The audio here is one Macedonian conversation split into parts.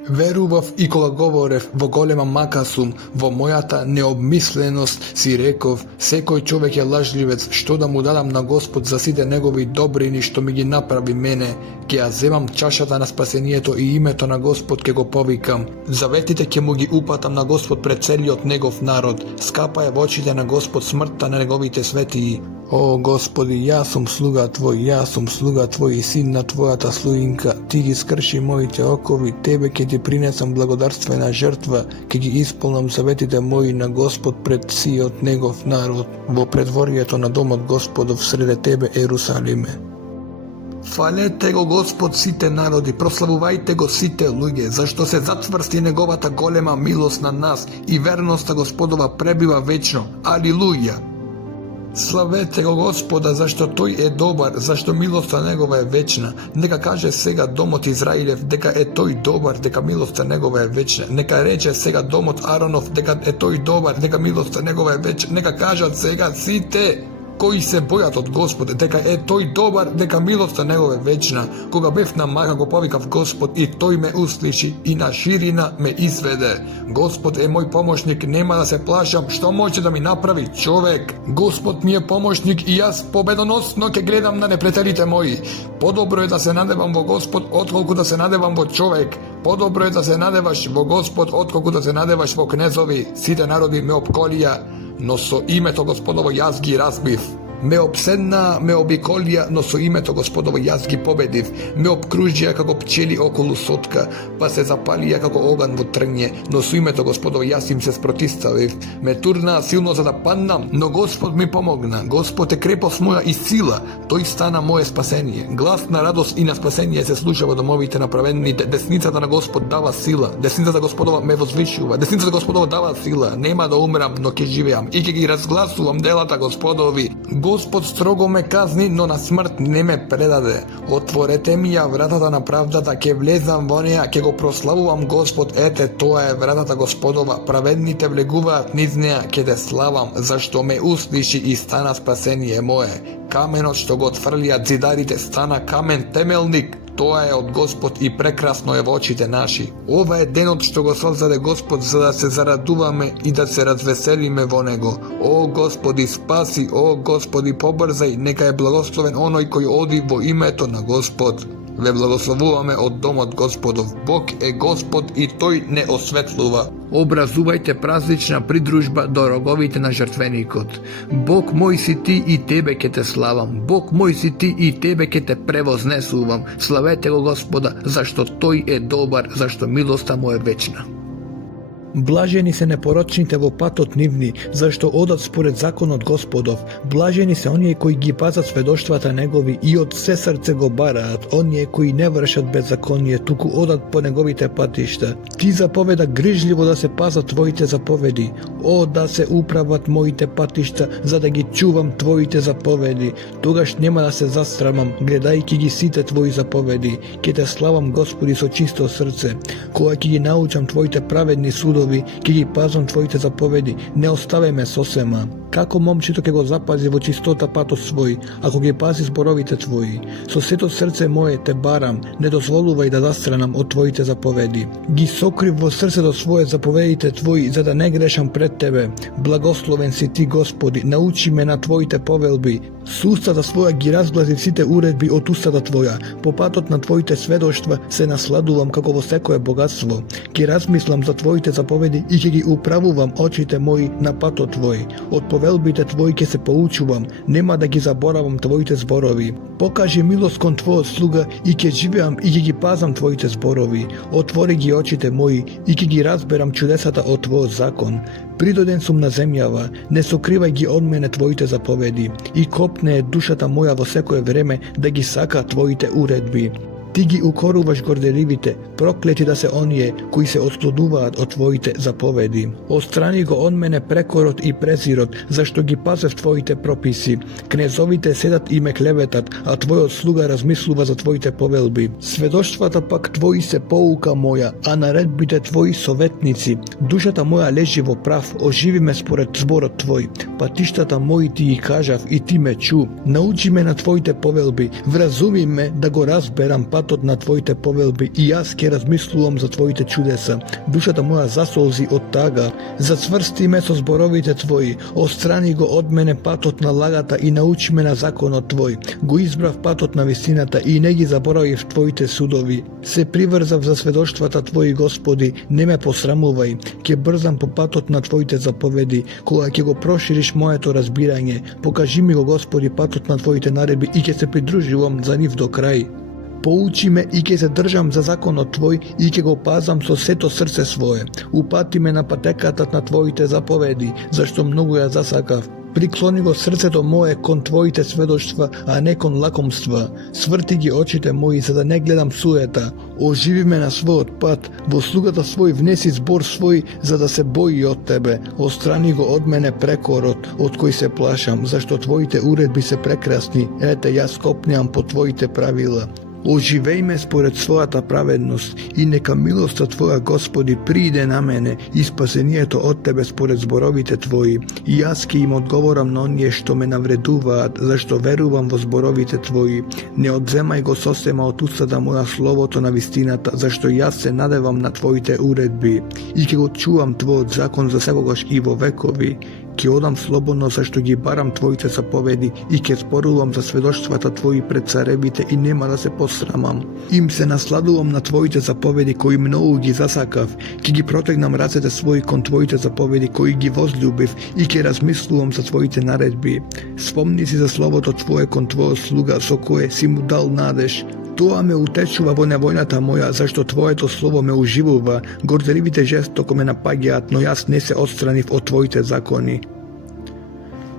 Верував и кога говорев во голема мака сум, во мојата необмисленост си реков, секој човек е лажливец, што да му дадам на Господ за сите негови добрини што ми ги направи мене, ќе ја земам чашата на спасението и името на Господ ќе го повикам. Заветите ќе му ги упатам на Господ пред целиот негов народ, скапа е во очите на Господ смртта на неговите светии. О, Господи, јас сум слуга Твој и син на Твојата слуинка, Ти ги скрши моите окови, Тебе ќе Ти принесам благодарствена жртва, ќе ги исполнам заветите мои на Господ пред сиот негов народ, во предворието на домот Господов среде Тебе, Ерусалиме. Фалете го Господ сите народи, прославувајте го сите луѓе, зашто се затврсти неговата голема милост на нас и верноста Господова пребива вечно. Алилуја! Славете го Господа, зашто тој е добар, зашто милоста негова е вечна. Нека каже сега домот Израилев дека е тој добар, дека милоста негова е вечна. Нека рече сега домот Аронов дека е тој добар, дека милоста негова е вечна. Нека кажат сега сите кои се бојат од Господ, дека е тој добар, дека милоста негова е вечна. Кога бев на мака го повикав Господ и тој ме услиши и на ширина ме изведе. Господ е мој помошник, нема да се плашам, што може да ми направи човек. Господ ми е помошник и јас победоносно ќе гледам на непријателите мои. Подобро е да се надевам во Господ отколку да се надевам во човек. Подобро е да се надеваш во Господ отколку да се надеваш во кнезови. Сите народи ме обколија, но со името Господово јас ги разбив. Ме обседна, ме обиколија, но со името Господово јас ги победив. Ме обкружија како пчели околу сотка, па се запалија како оган во трње, но со името Господово јас им се спротиставив. Ме турнаа силно за да паднам, но Господ ми помогна. Господ е крепост моја и сила, тој стана мое спасение. Глас на радост и на спасение се слуша во домовите на праведните. Десницата на Господ дава сила, десницата Господова ме возвишува, десницата Господова дава сила. Нема да умрам, но ќе живеам и ќе ги разгласувам делата Господови. Господ строго ме казни, но на смрт не ме предаде. Отворете ми ја вратата на правдата, ќе влезам во неја, ќе го прославувам Господ. Ете, тоа е вратата Господова. Праведните влегуваат низ неја, ќе те славам, зашто ме услиши и стана спасение мое. Каменот што го отфрлиат зидарите стана камен темелник. Тоа е од Господ и прекрасно е во очите наши. Ова е денот што го создаде Господ за да се зарадуваме и да се развеселиме во него. О Господи, спаси, о Господи, побрзај, нека е благословен оној кој оди во името на Господ. Ве благословуваме од домот Господов. Бог е Господ и тој не осветлува. Образувајте празнична придружба до роговите на жртвеникот. Бог мој си ти и тебе ќе те славам. Бог мој си ти и тебе ќе те превознесувам. Славете го Господа, зашто тој е добар, зашто милоста му е вечна. Блажени се непорочните во патот нивни, зашто одат според законот Господов. Блажени се оние кои ги пазат сведоштвата негови и од се срце го бараат, оние кои не вршат беззаконие, туку одат по неговите патишта. Ти заповеда грижливо да се пазат твоите заповеди. О, да се управат моите патишта, за да ги чувам твоите заповеди. Тогаш нема да се застрамам, гледајќи ги сите твои заповеди. Ке те славам, Господи, со чисто срце. Кога ќе ги научам твоите праведни судови, ќе ги пазвам твоите заповеди, не оставај ме сосема. Како момчето ќе го запази во чистота патот свој, ако ги пази зборовите твои. Со сето срце мое те барам, не дозволувај да застранам од твоите заповеди. Ги сокрив во срцето свое заповедите твои, за да не грешам пред тебе. Благословен си ти, Господи, научи ме на твоите повелби. Со устата своја ги разгласив сите уредби од устата твоја. По патот на твоите сведоштва се насладувам како во секое богатство. Ќе размислам за твоите заповеди и ќе ги управувам очите мои на патот твој. Од повелбите твои ќе се поучувам, нема да ги заборавам твоите зборови. Покажи милост кон твојот слуга и ќе живеам и ќе ги пазам твоите зборови. Отвори ги очите мои и ќе ги разберам чудесата од твојот закон. Придоден сум на земјава, не сокривај ги од мене твоите заповеди, и копне е душата моја во секое време да ги сака твоите уредби. Ти ги укоруваш горделивите, проклети да се оние кои се отклонуваат од твоите заповеди. Отстрани го од мене прекорот и презирот, зашто ги пазев твоите прописи. Кнезовите седат и ме клеветат, а твојот слуга размислува за твоите повелби. Сведоштвата пак твои се поука моја, а наредбите твои советници. Душата моја лежи во прав, оживи ме според зборот твој. Патиштата мои ти ги кажав и ти ме чу. Научи ме на твоите повелби, вразуми ме да го разберам патот патот на Твоите повелби и јас ке размислувам за Твоите чудеса. Душата моја засолзи од тага. Зацврсти ме со зборовите Твои, отстрани го од мене патот на лагата и научи ме на законот Твој. Го избрав патот на вистината и не ги заборавив Твоите судови. Се приврзав за сведоштвата Твои, Господи, не ме посрамувај. Ке брзам по патот на Твоите заповеди, кога ќе го прошириш моето разбирање. Покажи ми го, Господи, патот на Твоите наредби и ќе се придружувам за нив до крај. Поучи ме и ќе се држам за законот Твој и ќе го пазам со сето срце свое. Упати ме на патеката на Твоите заповеди, зашто многу ја засакав. Приклони го срцето мое кон Твоите сведоштва, а не кон лакомства. Сврти ги очите мои, за да не гледам суета. Оживи ме на својот пат, во слугата свој внеси збор свој, за да се бои од Тебе. Острани го од мене прекорот, од кој се плашам, зашто Твоите уредби се прекрасни. Ете, јас копнеам по Твоите правила. Оживеј ме според својата праведност и нека милоста Твоја, Господи, прииде на мене и спасението од Тебе според зборовите Твои. И јас ке им одговорам на оние што ме навредуваат, зашто верувам во зборовите Твои. Не одземај го сосема од устата моја словото на вистината, зашто јас се надевам на Твоите уредби и ке го чувам Твојот закон за секогаш и во векови. Ке одам слободно, зашто ги барам Твоите заповеди и ке зборувам за сведоштвата Твои пред царевите и нема да се посрамам. Им се насладувам на Твоите заповеди кои многу ги засакав. Ке ги протегнам рацете своји кон Твоите заповеди кои ги возлюбив и ке размислувам за Твоите наредби. Спомни си за словото Твое кон Твојот слуга со кое си му дал надеж. Тоа ме утечува во невојната моја, зашто Твоето слово ме уживува. Горделивите жестоко ме напаѓаат, но јас не се отстранив од Твоите закони.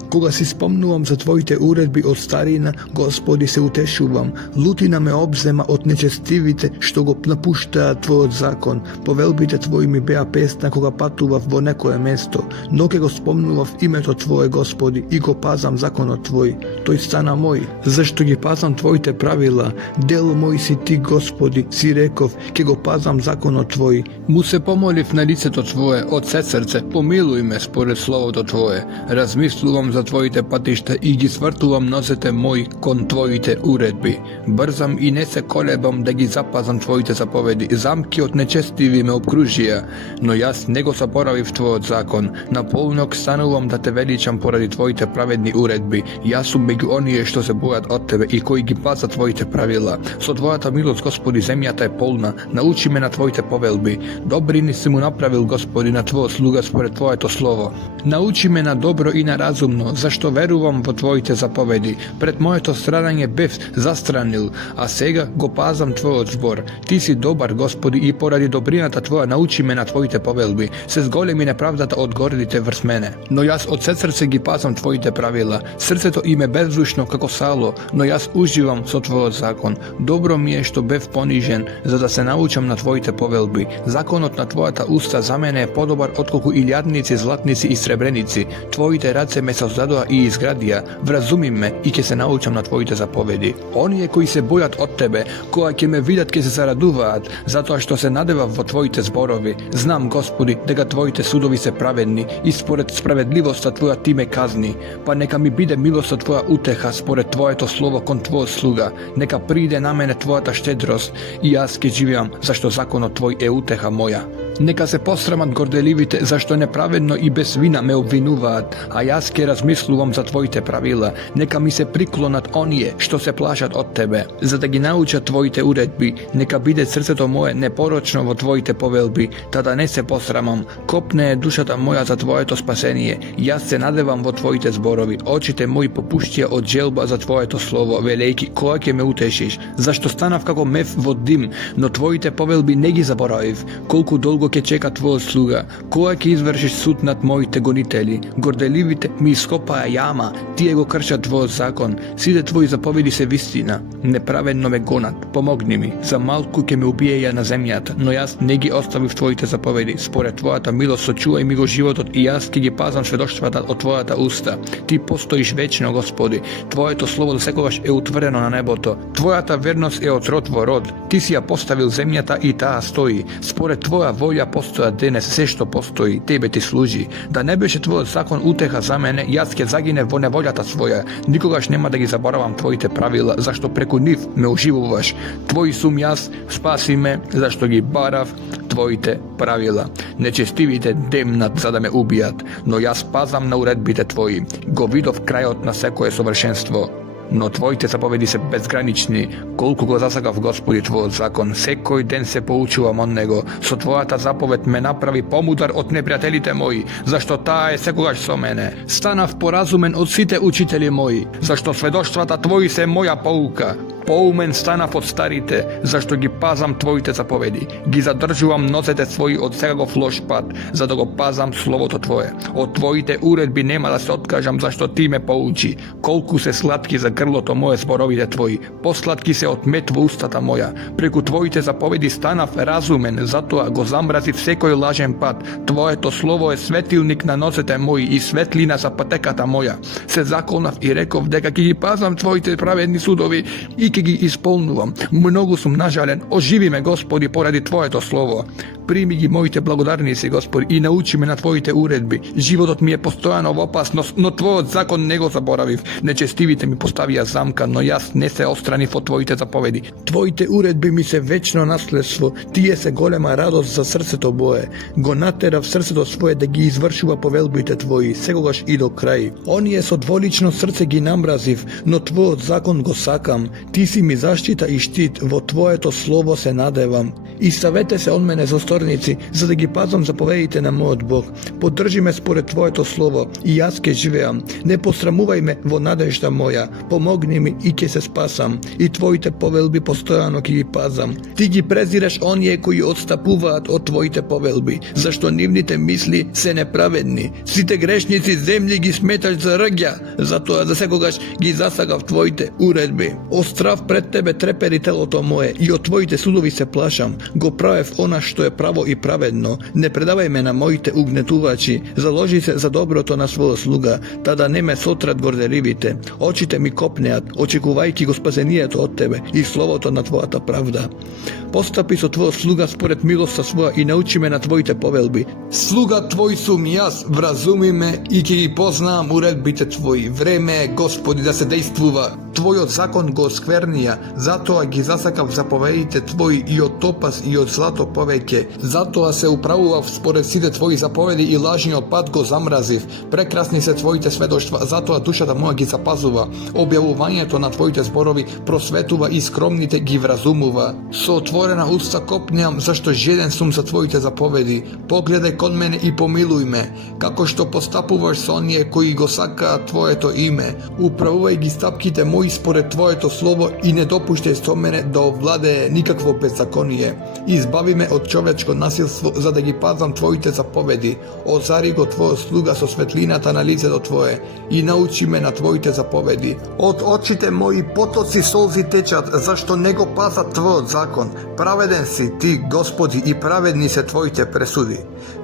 Кога си спомнувам за Твоите уредби од старина, Господи, се утешувам. Лутина ме обзема од нечестивите што го напуштаат Твојот закон. Повелбите Твои ми беа песна кога патував во некое место, но ке го спомнував името Твое, Господи, и го пазам законот Твој. Тој стана мој, зашто ги пазам Твоите правила. Дел мој си Ти, Господи, си реков, ке го пазам законот Твој. Му се помолив на лицето Твое од се срце, помилуј ме според словото Твое. Размислувам за Твоите патишта и ги свртувам носете мои кон Твоите уредби. Брзам и не се колебам да ги запазам Твоите заповеди. Замки од нечестиви ме обкружија, но јас не го заборавив Твојот закон. На полнок станувам да Те величам поради Твоите праведни уредби. Јас сум меѓу оние што се бојат од Тебе и кои ги пазат Твоите правила. Со Твојата милост, Господи, земјата е полна. Научи ме на Твоите повелби. Добрини си му направил, Господи, на Твојот слуга според Твоето слово. Научи ме на добро и на разумно, зашто верувам во Твоите заповеди. Пред моето страдање бев застранил, а сега го пазам Твојот збор. Ти си добар, Господи, и поради добрината Твоја научи ме на Твоите повелби. Се зголеми неправдата од гордите врз мене, но јас од се срце ги пазам Твоите правила. Срцето им е бездушно како сало, но јас уживам со Твојот закон. Добро ми е што бев понижен, за да се научам на Твоите повелби. Законот на Твојата уста за мене е подобар отколку илјадници, златници и сребреници. Твоите раце ме создадоа и изградија. Вразуми ме и ќе се научам на Твоите заповеди. Оние кои се бојат од Тебе, кога ќе ме видат ќе се зарадуваат, затоа што се надевав во Твоите зборови. Знам, Господи, дека Твоите судови се праведни и според справедливоста Твоја Ти ме казни. Па нека ми биде милоста Твоја утеха според Твоето слово кон Твојот слуга. Нека прииде на мене Твојата щедрост и јас ќе живеам, зашто законот Твој е утеха моја. Нека се посрамат горделивите, зашто неправедно и без вина ме обвинуваат, а јас ќе размислувам за Твоите правила. Нека ми се приклонат оние што се плашат од Тебе, за да ги научат Твоите уредби. Нека биде срцето мое непорочно во Твоите повелби, та да не се посрамам. Копне е душата моја за Твоето спасение. Јас се надевам во Твоите зборови. Очите мои попуштија од желба за Твоето слово, велејки, кога ќе ме утешиш? Зашто станав како мев во дим, но Твоите повелби не ги заборавив. Колку долго ќе чека Твојот слуга? Кога ќе извршиш суд над моите гонители? Горделивите ми ископаа јама, тие го кршат Твојот закон. Сите Твои заповеди се вистина. Неправедно ме гонат. Помогни ми. За малку ќе ме убиеја на земјата, но јас не ги оставив Твоите заповеди. Според Твојата милост сочувај ми го животот и јас ќе ги пазам сведоштвата од Твојата уста. Ти постоиш вечно, Господи. Твоето слово до секогаш е утврдено на небото. Твојата верност е од род во род. Ти си ја поставил земјата и таа стои. Според Твоја волја volja postoja danes, sve što postoji, tebe ti služi. Da ne biše tvoj zakon uteha za mene, jaz ke zagine vo nevoljata svoja. Nikogaš nema da gi zaboravam tvojite pravila, zašto preko njih me uživovaš. Tvoji sum jaz, spasi me, zašto gi barav tvojite pravila. Nečestivite demnat za da me ubijat, no jaz pazam na uredbite tvoji. Go vidov krajot na sekoje sovršenstvo. No tvojite zapovedi se bezgranični, koliko go zasagav Gospodi tvoj zakon, sekoj den se poučuvam od nego, so tvojata zapoved me napravi pomudar od neprijatelite moji, zašto ta je sekogaš so mene. Stanav porazumen od site učitelji moji, zašto svedoštvata tvoji se moja pouka. Poumen stanav od starite, zašto gi pazam tvojite zapovedi, gi zadržuvam nozete svoji od svegagov loš pad, zato go pazam slovoto tvoje. Od tvojite uredbi nema da se otkažam, zašto ti me pouči, kolku se slatki za grlo to moje zborovite tvoji, poslatki se od metvu ustata moja, preko tvojite zapovedi stanav razumen, zato go zamrazi vsekoj lažen pad, tvoje to slovo je svetilnik na nozete moji i svetlina za patekata moja. Se zakonav i rekov, deka gi pazam tvojite pravedni sudovi i ki gi ispolnuvam. Mnogo sam nažalen, oživi me Gospodi poradi tvoje to slovo. Primi gi mojite blagodarnici, Gospodi, i nauči me na tvojite uredbi. Život mi je postojano v opasnost, no tvoj zakon nego zaboraviv. Nečestivite mi postavija zamka, no jas ne se ostraniv od tvojite zapovedi. Tvojite uredbi mi se večno nasledstvo, tije se golema radost za srce to boje. Go natera v srce to svoje, da gi izvršuva povelbite tvoji, segogaš i do kraji. On je so dvolično srce gi namraziv, no tvoj zakon go sakam. Ti si mi zaštita i štit, vo tvoje to slovo se nadevam. I savete se on mene zastornici, za da gi pazam zapovedite na moj Bog. Podrži me spored tvoje to slovo i jaske živeam. Ne posramuvaj me vo nadežda moja, pomogni mi i ke se spasam. I tvojite povelbi postojano ki gi pazam. Ti gi prezireš onje koji odstapuvat od tvojite povelbi, zašto nivnite misli se nepravedni. Site grešnici zemlji gi smetaš za rgja, zato za sekogaš gi zasagav tvojite uredbi. O strav pred tebe treperi telo to moje i od tvojite sudovi se plašam. Go pravev ona što je pravo i pravedno. Ne predavaj me na mojite ugnetuvači, založi se za dobro to na svoj sluga, tada ne me sotrat gorderivite. Očite mi kopnejat, očekuvajki go spasenijet od tebe i slovo to na tvoja ta pravda. Postapi so tvoj sluga spored milosta svoja i nauči me na tvojite povelbi. Sluga tvoj sum jaz, vrazumi me i ki poznam uredbite tvoji. Vreme je, Gospodi, da se dejstvuva. Tvoj od zakon go skvernija, zato a gi zasakav zapovedite tvoji i od topas i od zlato poveke. Zato a se upravuvav spored side tvoji zapovedi i lažni opad go zamraziv. Prekrasni se tvojite svedoštva, zato a duša da moja gi zapazuva. Objavuvanje to na tvojite zborovi prosvetuva i skromnite gi vrazumuva. So otvorena usta kopnjam, zašto žeden sum za tvojite zapovedi. Pogledaj kod mene i pomiluj me, kako što postapuvaš s onje koji go saka tvoje to ime. Upravuvaj gi stapkite moji spored tvoje to slovo i ne dopuštaj so mene da ovlade nikakvo bezakonije. Izbavi me od čovečko nasilstvo, za da gi pazam tvojite zapovedi. Ozari go tvoj sluga so svetlinata na lice do tvoje i nauči me na tvojite zapovedi. Od očite moji potoci solzi tečat, zašto nego pazat tvoj zakon. Praveden si ti, Gospodi, i pravedni se tvojite presudi.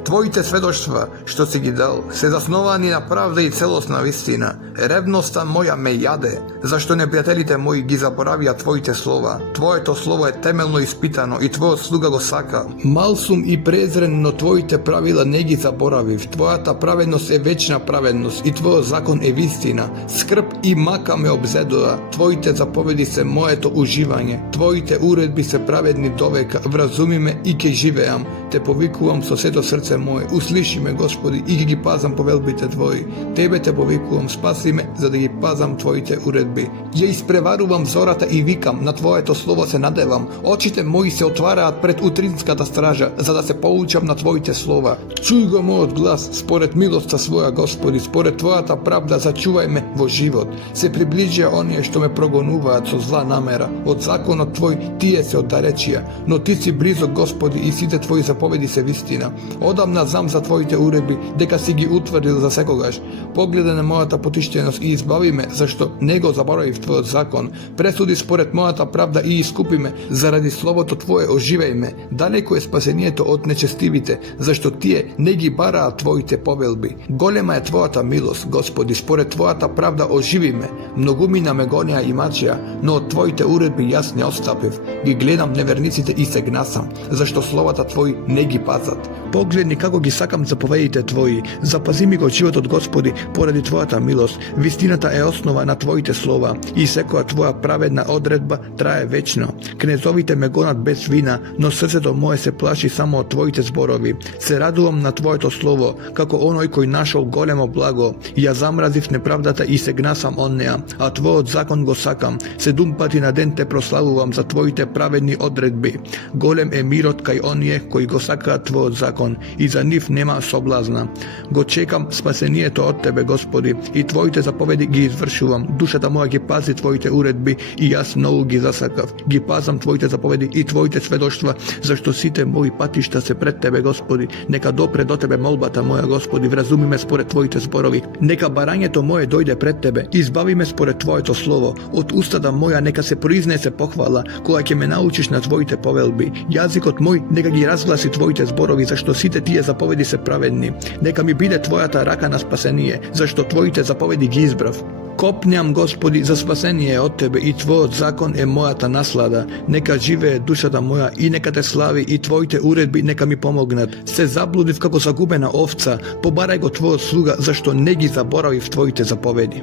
Tvojite svedoštva, što si gi dal, se zasnovani na pravda i celosna istina. Revnosta moja me jade, zašto neprijatelite moji gi zaboravija tvojite slova. Tvoje to slovo je temeljno ispitano i tvoj sluga go saka. Mal sum i prezren, no tvojite pravila ne gi zaboraviv. Tvoja ta pravednost je večna pravednost i tvoj zakon je istina. Skrb i maka me obzedova, tvojite zapovedi se moje to uživanje. Tvojite uredbi se pravedni doveka, vrazumi me i ke živeam, te povikuvam so sve do srce moje. Usliši me, Gospodi, i gi pazam povelbite tvoji. Tebe te povikuvam, spasi me, za da gi pazam tvojite uredbi. Ja isprevaruvam zorata i vikam, na tvoje to slovo se nadevam. Očite moji se otvaraat pred utrinskata straža, za da se poučam na tvojite slova. Čuj go moj glas, spored milosta svoja, Gospodi, spored tvoja ta pravda, začuvaj me vo život. Se približja onje što me progonuva co zla namera. Od zakona tvoj tije se odarečija, no ti si blizo, Gospodi, i site tvoji zapovedi se vistina. Odavna znam za tvojite uredbi, deka si gi utvrdil za sekogaš. Pogledaj na moja ta potištenost i izbavi me, zašto nego zaboraviv tvoj zakon. Presudi spored moja ta pravda i iskupi me, zaradi slovo to tvoje oživej me. Daleko je spasenije to od nečestivite, zašto ti je negi bara tvojite povelbi. Golema je tvoja ta milost, Gospodi, spored tvoja ta pravda oživi me. Mnogumina me gonja i mačija, no od tvojite uredbi jasne ostapiv. Gi gledam nevernicite i se gnasam, zašto slovata tvoji не ги пазат. Погледни како ги сакам заповедите Твои, запази ми го животот, Господи, поради Твојата милост. Вистината е основа на Твоите слова и секоја Твоја праведна одредба трае вечно. Кнезовите ме гонат без вина, но срцето мое се плаши само од Твоите зборови. Се радувам на Твоето слово, како оној кој нашол големо благо. Ја замразив неправдата и се гнасам од неа, а Твојот закон го сакам. 7 пати на ден те прославувам за Твоите праведни одредби. Голем е мирот кај оние кои го сакаат Твојот закон и за нив нема соблазна. Го чекам спасението од Тебе, Господи, и Твоите заповеди ги извршувам. Душата моја ги пази Твоите уредби и јас многу ги засакав. Ги пазам Твоите заповеди и Твоите сведоштва, зашто сите мои патишта се пред Тебе, Господи. Нека допре до Тебе молбата моја, Господи, вразуми ме според Твоите зборови. Нека барањето мое дојде пред Тебе, избави ме според Твоето слово. Од устата моја нека се произнесе похвала, кога ќе ме научиш на Твоите повелби. Јазикот мој нека ги разгласи Твоите зборови, зашто сите тие заповеди се праведни. Нека ми биде Твојата рака на спасение, зашто Твоите заповеди ги избрав. Копням, Господи, за спасение од Тебе и Твојот закон е мојата наслада. Нека живее душата моја и нека Те слави и Твоите уредби нека ми помогнат. Се заблудив како загубена овца, побарај го Твојот слуга, зашто не ги заборавив Твоите заповеди.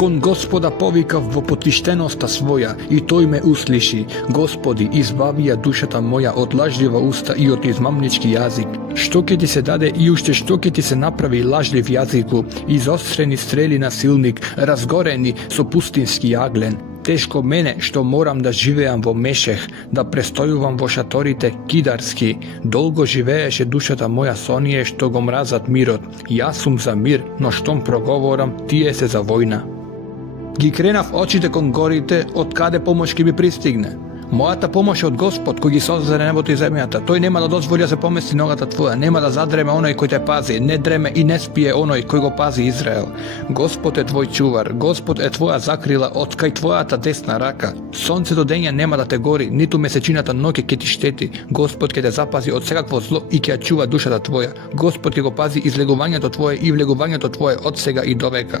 Кон Господа повикав во потиштеноста своја и тој ме услиши. Господи, избави ја душата моја од лажлива уста и од измамнички јазик. Што ќе ти се даде и уште што ќе ти се направи лажлив јазику, изострени стрели на силник, разгорени со пустински јаглен. Тешко мене што морам да живеам во мешех, да престојувам во шаторите кидарски. Долго живееше душата моја со оние што го мразат мирот. Јас сум за мир, но штом проговорам, тие се за војна. Ги кренав очите кон горите, од каде помош ќе ми пристигне. Мојата помош е од Господ, кој ги создаде небото и земјата. Тој нема да дозволи да се помести ногата твоја, нема да задреме оној кој те пази, не дреме и не спие оној кој го пази Израел. Господ е твој чувар, Господ е твоја закрила од кај твојата десна рака. Сонцето дења нема да те гори, ниту месечината ноќе ќе ти штети. Господ ќе те запази од секакво зло и ќе ја чува душата твоја. Господ ќе го пази излегувањето твое и влегувањето твое од сега и довека.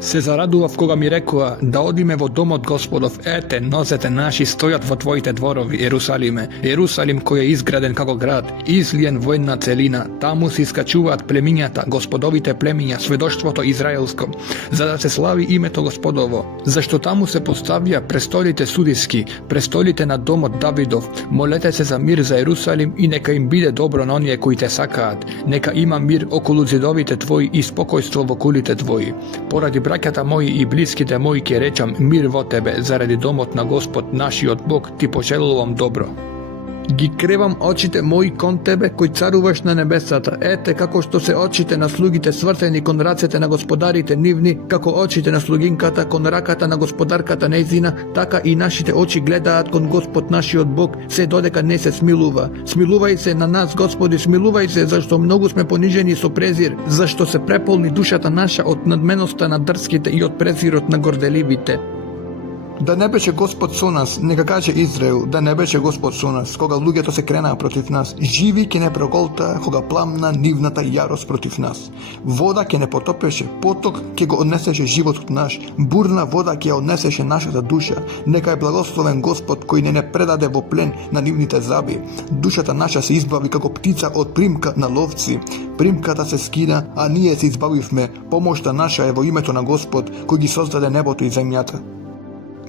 Се зарадував кога ми рекоа да одиме во домот Господов. Ете, нозете наши стојат во твоите дворови, Ерусалиме. Ерусалим кој е изграден како град, излиен во една целина. Таму се искачуваат племињата, господовите племиња, сведоштвото израелско, за да се слави името Господово. Зашто таму се поставија престолите судиски, престолите на домот Давидов. Молете се за мир за Ерусалим и нека им биде добро на оние кои те сакаат. Нека има мир околу зидовите твои и спокојство во кулите твои. Поради браќата мои и блиските мои ќе речам мир во тебе, заради домот на Господ нашиот Бог ти пожелувам добро. Ги кревам очите мои кон тебе, кој царуваш на небесата. Ете како што се очите на слугите свртени кон рацете на господарите нивни, како очите на слугинката кон раката на господарката нејзина, така и нашите очи гледаат кон Господ нашиот Бог, се додека не се смилува. Смилувај се на нас, Господи, смилувај се, зашто многу сме понижени со презир, зашто се преполни душата наша од надменоста на дрските и од презирот на горделивите. Да не беше Господ со нас, нека каже Израел, да не беше Господ со нас, кога луѓето се кренаа против нас. Живи ќе не проголта, кога пламна нивната јарост против нас. Вода ќе не потопеше, поток ќе го однесеше животот наш, бурна вода ќе ја однесеше нашата душа. Нека е благословен Господ кој не предаде во плен на нивните заби. Душата наша се избави како птица од примка на ловци. Примката се скина, а ние се избавивме. Помошта наша е во името на Господ, кој ги создаде небото и земјата.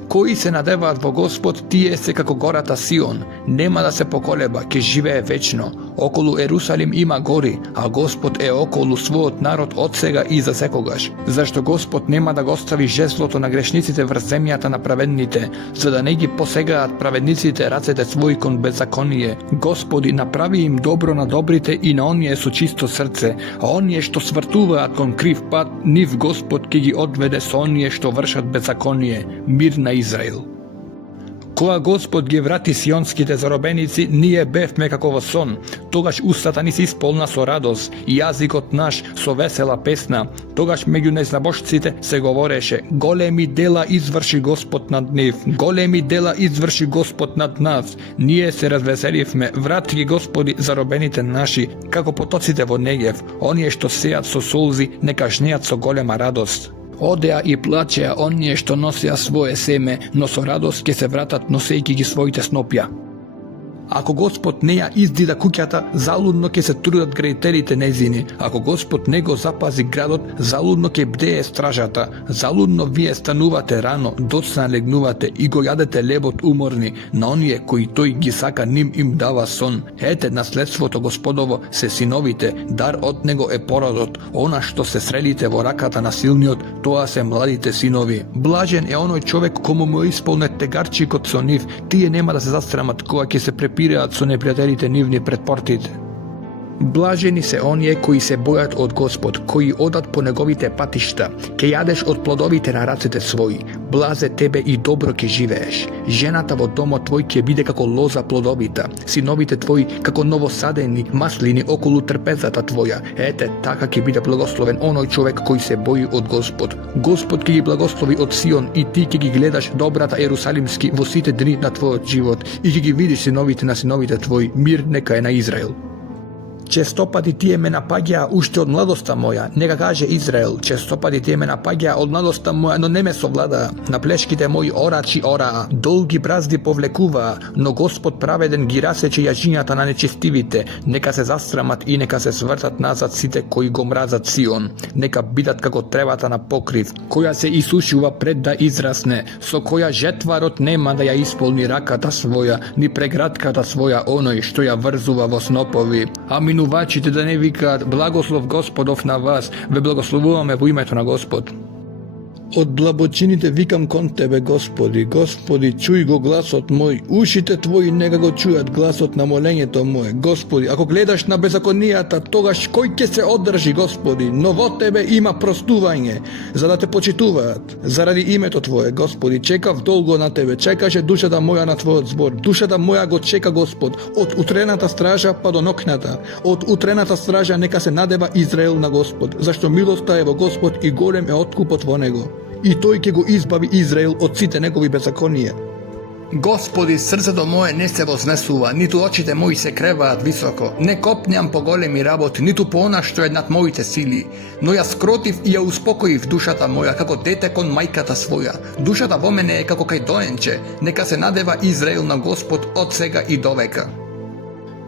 Кои се надеваат во Господ, тие се како гората Сион, нема да се поколеба, ќе живее вечно. Околу Ерусалим има гори, а Господ е околу својот народ од сега и за секогаш. Зашто Господ нема да го остави жезлото на грешниците врз земјата на праведните, за да не ги посегаат праведниците рацете своји кон беззаконие. Господи, направи им добро на добрите и на оние со чисто срце, а оние што свртуваат кон крив пат, нив Господ ќе ги одведе со оние што вршат беззаконие. Мир на Израел. Кога Господ ги врати сионските заробеници, ние бевме како во сон. Тогаш устата ни се исполна со радост и јазикот наш со весела песна. Тогаш меѓу незнабожците се говореше: големи дела изврши Господ над нив, големи дела изврши Господ над нас. Ние се развеселивме, врати ги Господи заробените наши, како потоците во Негев. Оние што сеат со солзи, нека жнеат со голема радост. Одеа и плачеа оние што носеа свое семе, но со радост ќе се вратат носејќи ги своите снопја. Ако Господ не ја издида куќата, залудно ќе се трудат градителите незини. Ако Господ не го запази градот, залудно ќе бдее стражата. Залудно вие станувате рано, доцна легнувате и го јадете лебот уморни. На оние кои тој ги сака, ним им дава сон. Ете, наследството Господово се синовите, дар од него е породот. Она што се срелите во раката на силниот, тоа се младите синови. Блажен е оној човек кому му исполнет тегарчикот со нив, тие нема да се застрамат кога ќе се препираат со непријателите нивни пред портите. Блажени се оние кои се бојат од Господ, кои одат по неговите патишта. Ке јадеш од плодовите на рацете своји. Блазе тебе и добро ке живееш. Жената во домот твој ќе биде како лоза плодовита. Синовите твои како новосадени маслини околу трпезата твоја. Ете, така ќе биде благословен оној човек кој се бои од Господ. Господ ќе ги благослови од Сион и ти ќе ги гледаш добрата Ерусалимски во сите дни на твојот живот и ќе ги видиш синовите на синовите твои. Мир нека е на Израел. Честопати тие ме напаѓаа уште од младоста моја, нека каже Израел, честопати тие ме напаѓаа од младоста моја, но не ме совладаа. На плешките мои орачи ораа, долги бразди повлекуваа, но Господ праведен ги расече јажињата на нечестивите. Нека се застрамат и нека се свртат назад сите кои го мразат Сион. Нека бидат како тревата на покрив, која се исушува пред да израсне, со која жетварот нема да ја исполни раката своја, ни прегратката своја оној што ја врзува во снопови. Минувачите да не викаат благослов Господов на вас, ве благословуваме во името на Господ. Од длабочините викам кон тебе, Господи, Господи, чуј го гласот мој, ушите твои нека го чујат гласот на молењето мое. Господи, ако гледаш на беззаконијата, тогаш кој ќе се одржи, Господи, но во тебе има простување, за да те почитуваат. Заради името Твое, Господи, чекав долго на тебе, чекаше душата моја на Твојот збор. Душата моја го чека, Господ, од утрената стража па до ноќната. Од утрената стража нека се надева Израел на Господ, зашто милоста е во Господ и голем е откупот во него. И тој ќе го избави Израел од сите негови беззаконија. Господи, срцето мое не се вознесува, ниту очите мои се креваат високо. Не копнеам по големи работи, ниту по она што е над моите сили. Но ја скротив и ја успокоив душата моја, како дете кон мајката своја. Душата во мене е како кај доенче, нека се надева Израел на Господ од сега и довека.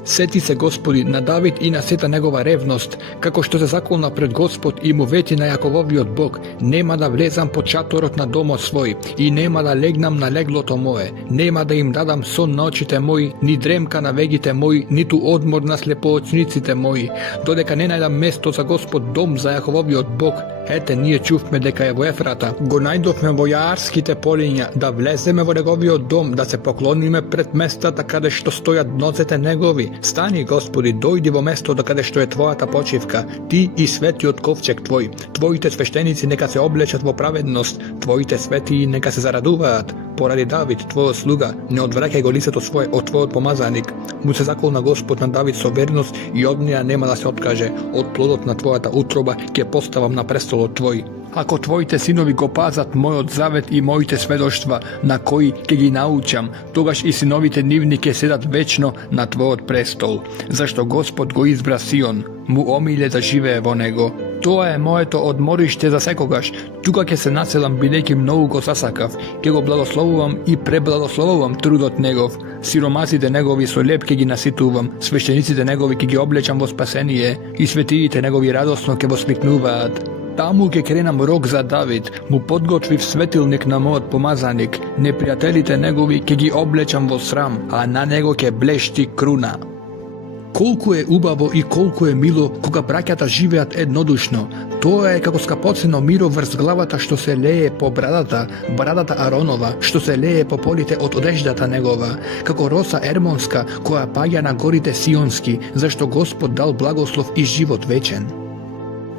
Сети се, Господи, на Давид и на сета негова ревност, како што се заколна пред Господ и му вети на Јакововиот Бог, нема да влезам под чаторот на домот свој и нема да легнам на леглото мое, нема да им дадам сон на очите мои, ни дремка на вегите мои, ниту одмор на слепоочниците мои, додека не најдам место за Господ, дом за Јакововиот Бог. Ете, ние чувме дека е во Ефрата, го најдовме во Јаарските полиња, да влеземе во неговиот дом, да се поклониме пред местата каде што стојат нозете негови. Стани, Господи, дојди во местото каде што е Твојата почивка, Ти и светиот ковчег Твој. Твоите свештеници нека се облечат во праведност, Твоите светии нека се зарадуваат. Поради Давид, Твојот слуга, не одвраќај го лицето свое од Твојот помазаник. Му се заколна Господ на Давид со верност и од неја нема да се откаже. Од плодот на Твојата утроба ќе поставам на престолот Твој. Ако Твоите синови го пазат мојот завет и моите сведоштва, на кои ќе ги научам, тогаш и синовите нивни ќе седат вечно на Твојот престол. Зашто Господ го избра Сион, му омиле да живее во него. Тоа е моето одмориште за секогаш. Тука ќе се населам, бидејќи многу го засакав. Ќе го благословувам и преблагословувам трудот негов. Сиромасите негови со леп ќе ги наситувам, свештениците негови ќе ги облечам во спасение и светиите негови радосно ќе восвикнуваат. Таму ќе кренам рог за Давид, му подготвив светилник на мојот помазаник, непријателите негови ќе ги облечам во срам, а на него ќе блешти круна. Колку е убаво и колку е мило кога браќата живеат еднодушно. Тоа е како скапоцено миро врз главата што се лее по брадата Аронова, што се лее по полите од одеждата негова, како роса ермонска која паѓа на горите сионски, зашто Господ дал благослов и живот вечен.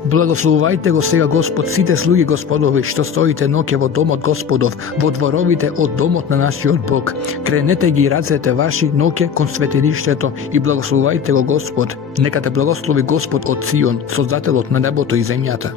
Благословувајте го сега Господ сите слуги Господови што стоите ноќе во домот Господов, во дворовите од домот на нашиот Бог. Кренете ги рацете ваши ноќе кон светилиштето и благословувајте го Господ. Нека те благослови Господ од Сион, создателот на небото и земјата.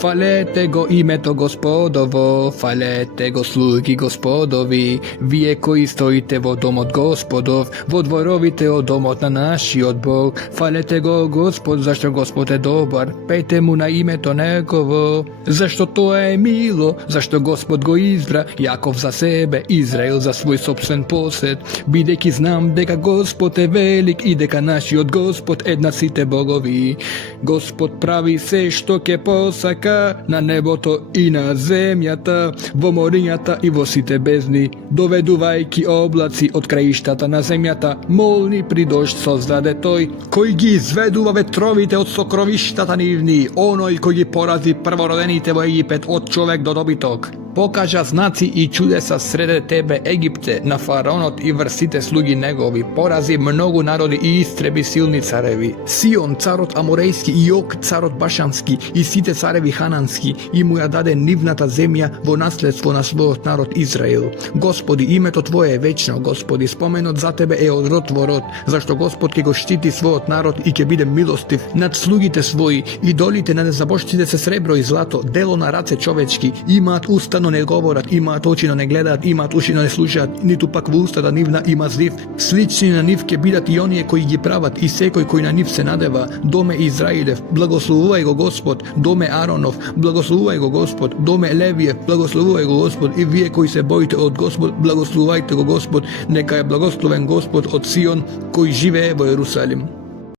Falete go imето Господово, falete go slugi Gospodovi, vije koji stojite vo domot Gospodov, vo dvorovite o domot na našiot Bog, falete go Gospod, zašto Gospod je dobar, pejte mu na imeto negovo, zašto to je milo, zašto Gospod go izbra, Jakov za sebe, Izrael za svoj sopstven posed, bideki znam deka Gospod je velik i deka našiot Gospod една сите богови. Господ прави се што ке посака на небото и на земјата, во морињата и во сите бездни, доведувајќи облаци од краиштата на земјата, молни при дожд создаде тој, кој ги изведува ветровите од сокровиштата нивни, оној кој ги порази првородените во Египет од човек до добиток. Покажа знаци и чудеса среде тебе Египте на фараонот и врсите слуги негови, порази многу народи и истреби силни цареви. Сион, царот Аморејски и Ог, царот Башански и сите цареви Ханански и му ја даде нивната земја во наследство на својот народ Израел. Господи, името Твое е вечно, Господи, споменот за Тебе е од род во род, зашто Господ ќе го штити својот народ и ќе биде милостив над слугите своји, идолите на незабоштите се сребро и злато, дело на раце човечки, имаат уста но не говорат, имаат очи но не гледаат, имаат уши но не слушаат, ниту пак во устата нивна има злив. Слични на нив ќе бидат и оние кои ги прават и секој кој на нив се надева. Доме Израилев, благословувај го Господ, доме Аронов, благословувај го Господ, доме Левиев, благословувај го Господ и вие кои се боите од Господ, благословувајте го Господ, нека е благословен Господ од Сион кој живее во Јерусалим.